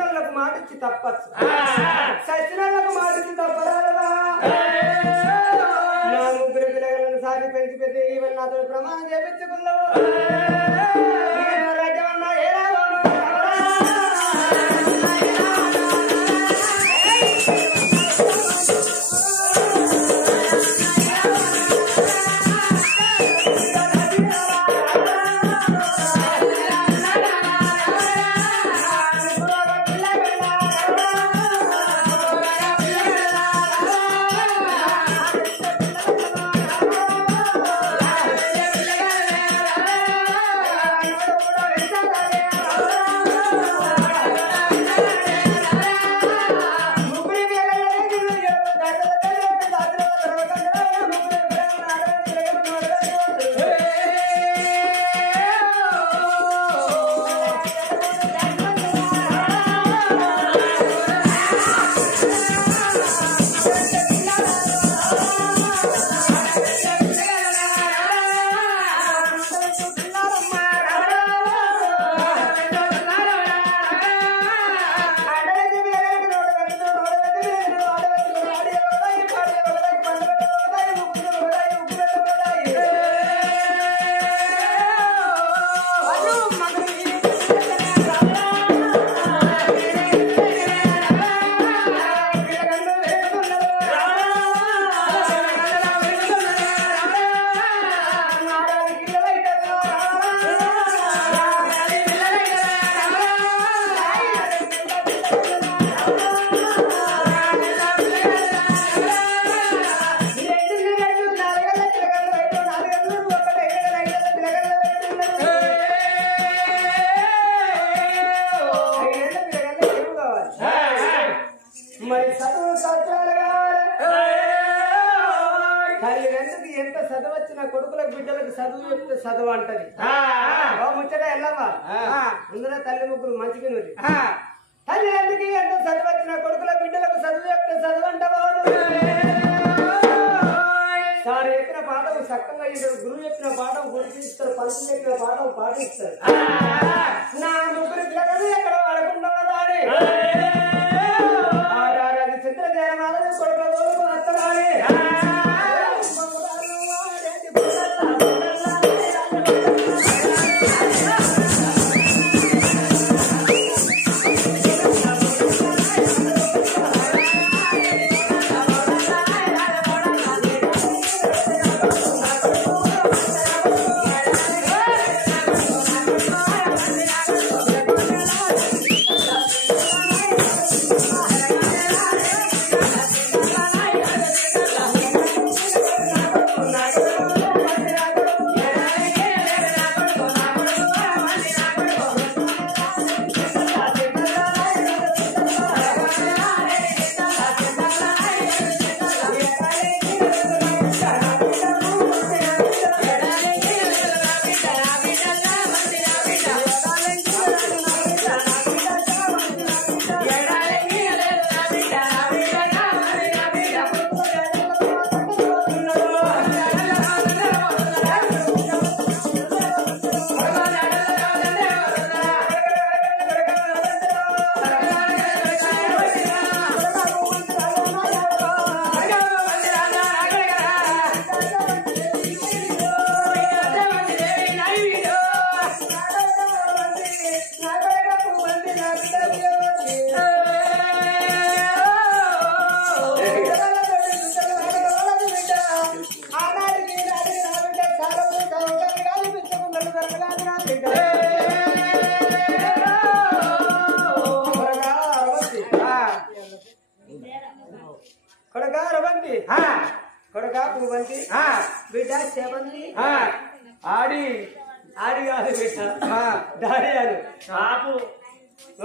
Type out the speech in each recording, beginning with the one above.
మన్నలకు మాటిచ్చి తప్పచ్చు సచ్చినలకు మాటిచ్చి తప్పరాలవా నా ముగ్గురు పిల్లలను సాగి పెంచి పెట్టి ఇవన్నీ నాతో ప్రమాణం చేపించుకున్నావు రాజ్యమన్నా ఏ మరి చదువు శాస్త్రాలు కావాలి తల్లిదండ్రులకి ఎంత చదువు వచ్చిన కొడుకులకు బిడ్డలకు చదువు చెప్తే చదువు అంటది ముచ్చట వెళ్ళవా అందులో తల్లి ముగ్గురు మంచిగా ఉంది తల్లిదండ్రులకి ఎంత చదువు వచ్చిన కొడుకుల బిడ్డలకు చదువు చెప్తే చదువు అంటవాడు సార్ చెప్పిన పాఠం చక్కగా గురువు చెప్పిన పాఠం గుర్తిస్తారు పంతులు చెప్పిన పాఠం పాటిస్తారు నా ముగ్గురు పిల్లలు ఎక్కడ వాడుకుంటున్నారా అని చిత్ర జయమాలని కొడుకు అత్తరాని కొడక రవంతి కొడక పువ్వంతి బిడ్డ సేవంతి ఆడి ఆడి కాదు బిడ్డ డాడీ అని ఆపు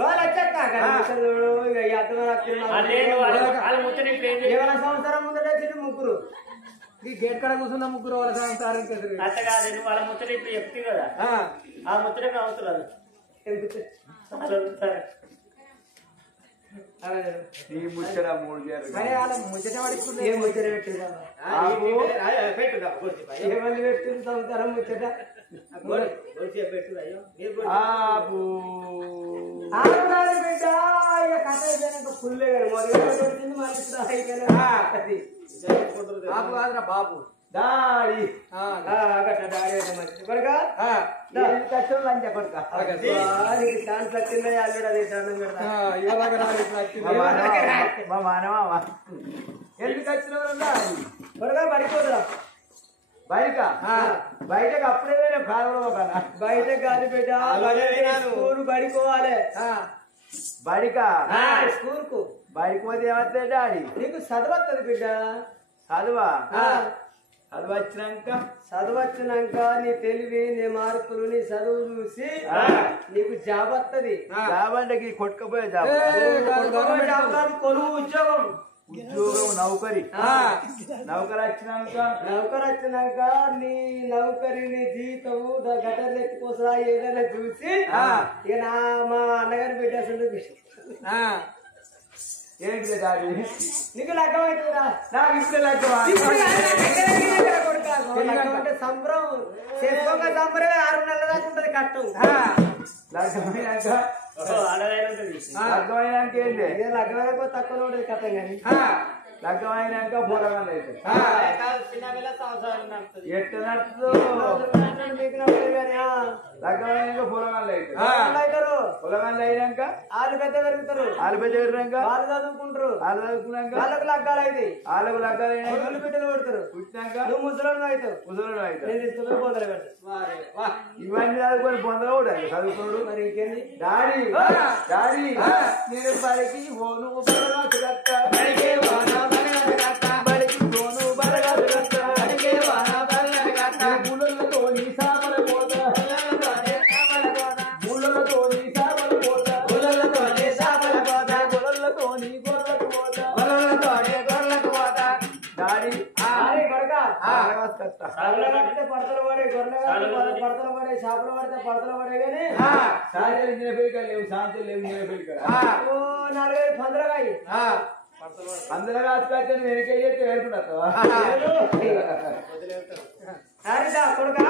వాళ్ళు వచ్చాక ఏమైనా సంవత్సరం ముందర వచ్చిన ముగ్గురు ఈ గేట్ కాడ కూర్చున్న ముగ్గురు వాళ్ళ సంసారం అట్ట కాదు నువ్వు వాళ్ళ ముచ్చట ఇప్పుడు చెప్తే కదా ఆ ముచ్చటకి అవుతున్నారు ఈ ముచ్చట 3 వాళ్ళ ముచ్చట పడుతుంది ఏ ముచ్చట పెట్టిందా ఏమని పెట్టింది సంవత్సరం ముచ్చట ఫుల్లే బాబు దాడి డాడీ కొడుక కష్టం లంచ కొడుక ఛాన్స్ వచ్చిందా అల్లుడు అది దండం మా మానవా ఎందుకు వచ్చిన కొడుక పడిపోదురా బయటకు అప్పుడే ప్రారంభం కదా బయటకు కాదు బిడ్డ స్కూల్ బడికోవాలి స్కూల్ కు బడికి పోతే ఏమవుతుంది డాడీ నీకు చదవత్తది బిడ్డ చదువా చదువచ్చినాక నీ తెలివి నీ మార్కులు నీ చదువు చూసి నీకు జాబ్ వస్తుంది జాబ్ అంటే కొట్టుకపోయే జాబ్ కొలువు ఉద్యోగం నౌకరి వచ్చినాక నీ నౌకరి నీ జీతము గటర్ ఎత్తుకోసా ఏదైనా చూసి ఇక మా అన్నగారి బిడ్డ ఏంటి డాడీ నీకు లగ్గమవుతుందా నాకు ఇస్తే లగ్గమా అంటే సంబరం చేసుకోక సంబరం 6 నెలల దాకా ఉంటది కట్టు లగ్గమైనాక ఏంటి లగ్గమైనా తక్కువ ఉండదు కట్టం కానీ లగ్గమైనాక పొలగాళ్ళు అయితే ఎట్టు నడుతుందో లగ్గమైనాక పొలగాళ్ళు అయితే పొలగాళ్ళు అయినాక వాళ్ళు పెద్ద పెరుగుతారు వాళ్ళు చదువుకుంటారు వాళ్ళకు లగ్గాలు అయితే వాళ్ళకు లగ్గాలు బిడ్డలు కొడతారు పుట్టినాక నువ్వు ముసలోడు అవుతావు నేను తీసుకుని పొందలు పెడతావు ఇవన్నీ చదువుకొని పొందలు కూడా చదువుకోడు మరి ఇంకేంది డాడీ నేను బడికి పోను పడతలు పడే గొర్రెలు పడతలు పడే చేపలు పడితే పడతలు పడే కానీ లేవు శాంతులు లేవు 4-5 పందులకాయ అందరూ రాజుకాయ వెనకే ఏర్పడతావా కొడుక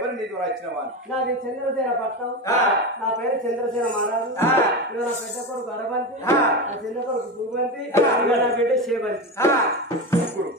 ఎవరు నీ ద్వారా వచ్చిన వాళ్ళు నాది చంద్రసేన పట్నం నా పేరు చంద్రసేన మహారాజు ఇక నా పెద్ద కొడుకు అరబంతి నా చిన్న కొడుకు భూమంతి ఇక నా బిడ్డ శేవంతి ఇప్పుడు